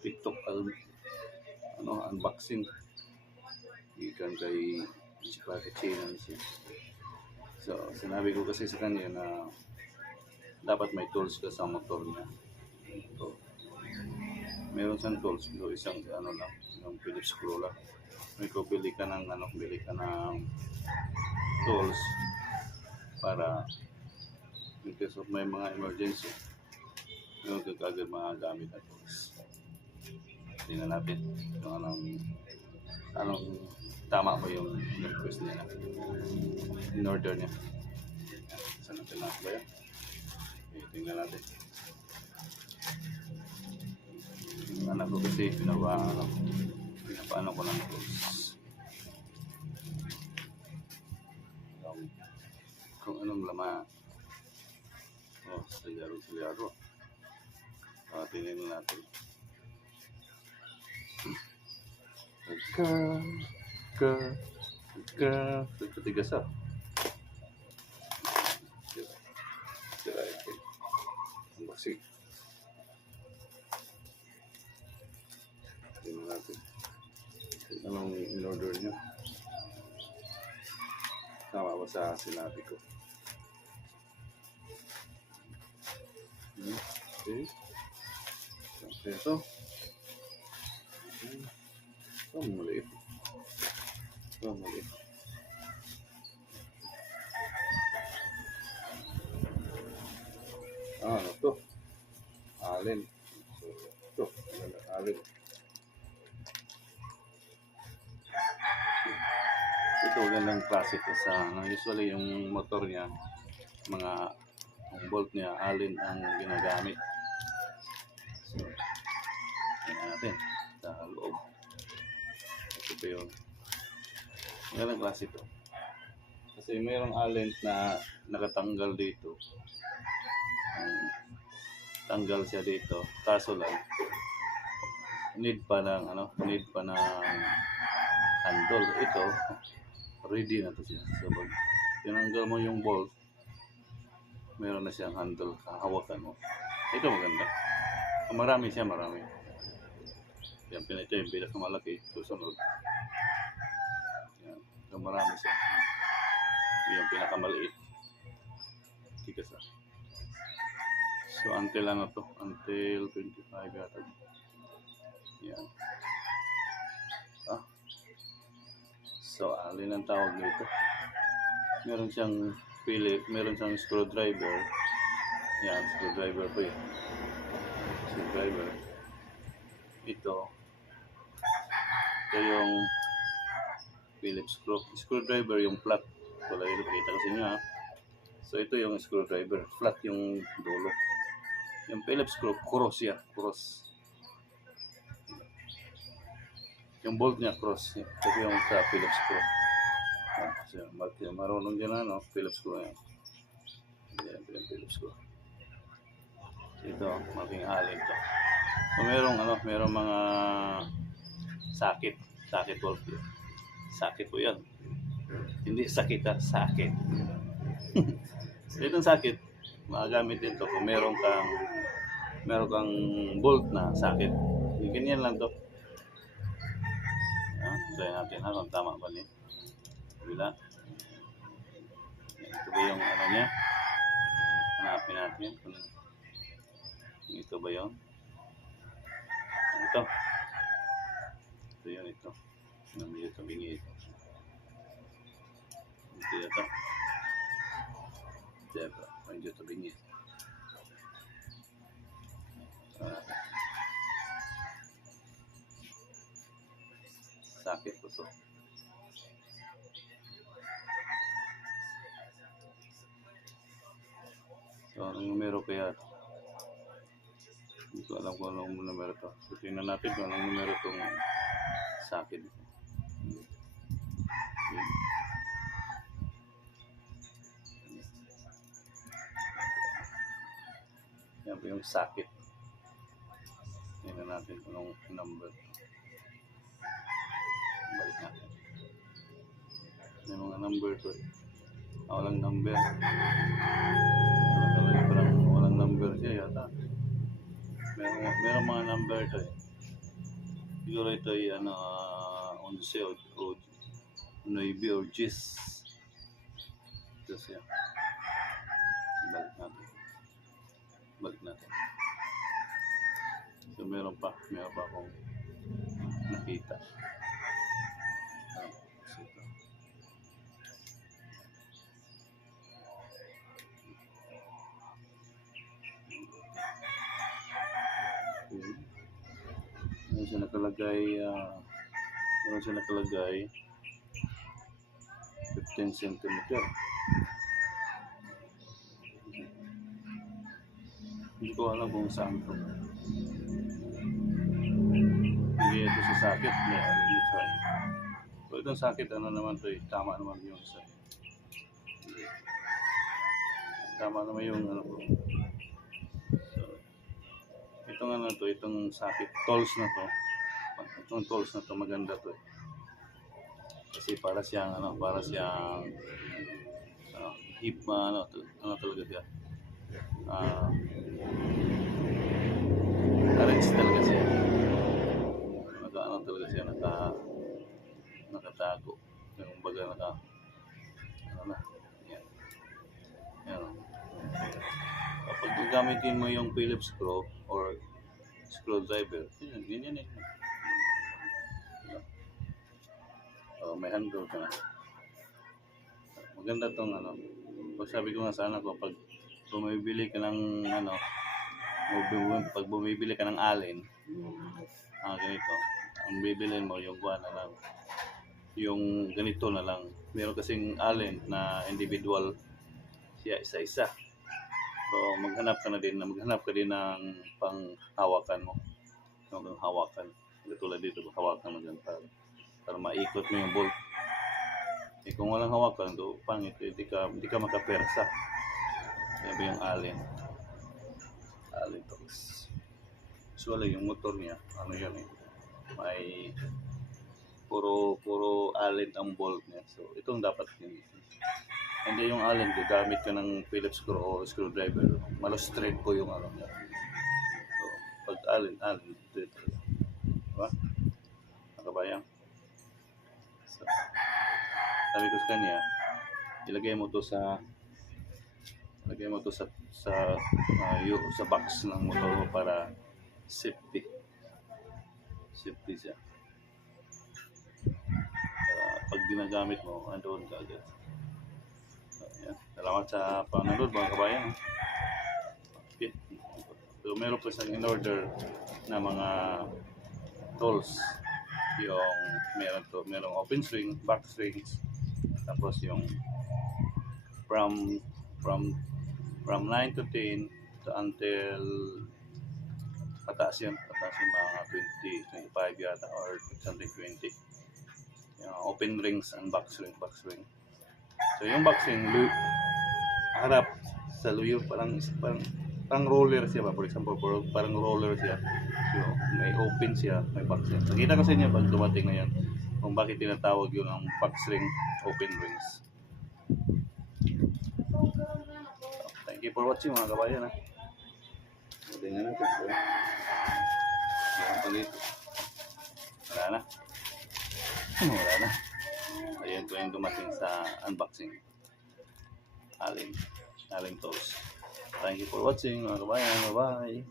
TikTok unboxing ikan kay Chipakachina siya. So sinabi ko kasi sa kanya na dapat may tools ka sa motor niya. So, meron siyang tools pero isang lang yung Phillips screw lang. May bili ka ng tools para in case of may mga emergency meron ka kagad mga gamit na tools. Tingnan natin kung anong tama mo yung request niya in order niya. Saan natin na ba yan? Okay, tingnan natin. Yung anak ko kasi pinapaano ko ng tools. Kung anong laman. Silyaro. Tingnan natin. Katigas ah. Sira ito. Ang baksik. Tingnan natin. Anong in-order nyo? Tama ba sa sinabi ko? Okay. Ito. Maliit. Maliit. Ano to? Allen. Ito. Allen. Ito gandang klase ito sa usually yung motor niya, ang bolt niya, Allen ang ginagamit. So, tingnan natin sa loob. Ito pa yun. Gandang klase ito. Kasi mayroong Allen na nakatanggal dito. Tanggal siya dito. Kaso lang, need pa ng handle. Ito, ready na to siya. So, pag tinanggal mo yung bolt, meron na siyang handle, hawakan mo. Ito maganda. Marami siya. Yan, ito yung pinakamalaki. Susunod. Yan. So, marami siya. Yung pinakamaliit. Tigas ah. So, until to? Until 25 yata. Yan. So, alin ang tawag nito? Meron siyang meron siyang screwdriver. Yan, screwdriver po yun. Screwdriver. Ito yung Phillips screwdriver, yung flat. Wala yung nakita kasi nyo ha. So, ito yung screwdriver. Flat yung dulo. Yung Phillips screw, cross yan. Cross. Yung bolt niya, cross. Ito yung sa Phillips screw. So, marunong dyan Phillips screw yan. Yan, Phillips screw. Ito, maging alin to. So, merong mga sakit bolt yun. Sakit po yan. Hindi sakit sakit. So, itong sakit, magagamit dito kung meron kang bolt na sakit. Ganyan lang to. Try natin kung tama ba niya. Bila. Ito ba yung niya? Hanapin natin kung ito ba yun? Ito. Ito yun ito. Medyo tabingi ito. Ito yata. Ito. Medyo tabingi. Sakit po ito. So, anong numero kaya ito? Hindi ko alam kung anong numero ito. So, tingnan natin kung anong numero itong sakit. Yan po yung sakit. Tingnan natin kung anong number. Balik natin. May mga number to eh. Walang number. Parang walang number siya yata. Merong mga number to eh. Siguro ito ay 11 o 9 or 10. Ito siya. Balik natin. Balik natin. So meron pa akong nakita. So, ito. Meron siya nakalagay 15 cm. Hindi ko alam kung saan ito. Hindi ito sa sakit. Let's try. So itong sakit, ano naman ito eh. Tama naman yung isa. Tama naman yung ano ko. So, itong ano to, itong sakit, tolls na to. Itong tolls na to, maganda to eh. Kasi para siyang hip, ano talaga siya. Arrange talaga siya. Talaga siya, nakatago. Yung baga yan. Yan. Kapag gagamitin mo yung Phillips screw or screwdriver, ganyan eh. May handle ka na. Maganda tong pag sabi ko nga sa anak ko, pag bumibili ka ng pag bumibili ka ng allen, ganito, ang bibilin mo yung kuha na lang, yung ganito na lang. Meron kasing allen na individual siya, isa-isa. So maghanap ka din ng panghawakan mo. Yung hawakan. Tulad dito, hawakan mo dyan para maikot mo yung bolt. Kung walang hawakan, pangit, hindi ka makapersa. Yan ba yung allen? Allen tools. Usually yung motor niya, yan eh. May puro allen ang bolt niya. So itong dapat yun. Hindi yung allen, gagamit ka ng Phillips screw o screwdriver. Straight po yung niya. So pag allen, dito. Diba? Nakabayang? So, sabi ko sa kanya, ilagay mo to sa box ng motor mo para safety siya. Pag ginagamit mo, andoon ka agad. So, yan. Salamat sa panonood mga kabayan. Okay. So meron po isang in-order na mga tools. Yung merong open swing, back swings, tapos yung from 9 to 10 to until pataas yun mga 20, 25 yata or something 20. Yung open rings and back swing. So yung back swing, harap sa luyo, parang roller siya ba? For example, parang roller siya. So, may open siya, may back swing. Nakita ko sa inyo pag dumating na yan kung bakit tinatawag yun ang back swing, open rings. Thank you for watching mga kabayan ha. Tingnan natin. Wala na. Ayan po yung dumating sa unboxing. Allen tools. Thank you for watching mga kabayan. Bye-bye.